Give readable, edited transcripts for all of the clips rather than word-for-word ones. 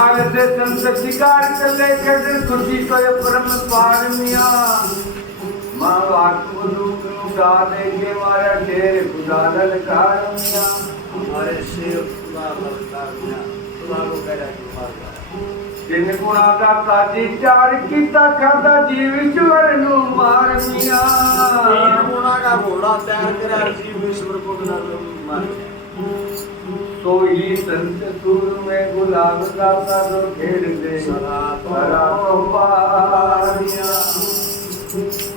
नाल से संत शिकार चले कदर खुशी तो ये परम पार मिया माँ वाकु दुख नुका देखे मारा शेर खुदा ललकार मिया हमारे शेर खुदा ललकार मिया खुदा को कह रहा है मार जिन गुणा का काजी चार कीता खादा जीव ईश्वर नु मार मिया तीन गुणा का घोड़ा तैयार करा जीव ईश्वर को मार तो ही संत सुर में गुलाब गाता जो खेल दे सरा तो पारिया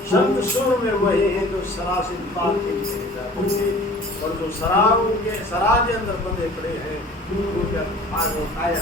संत सुर में वही है जो सरा से बात के लिए जाते और जो सराब के अंदर बंधे पड़े हैं उनके आग उठाया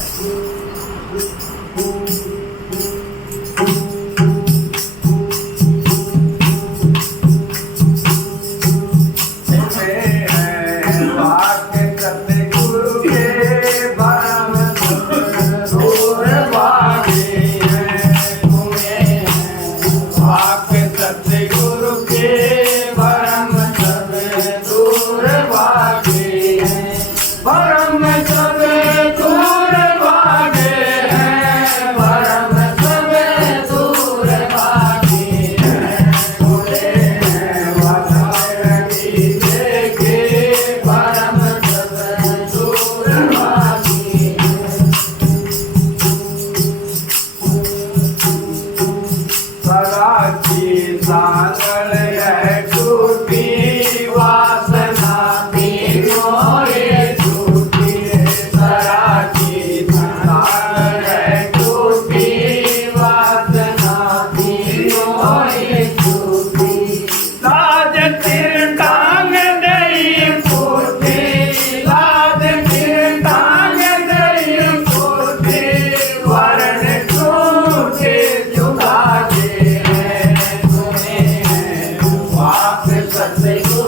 Say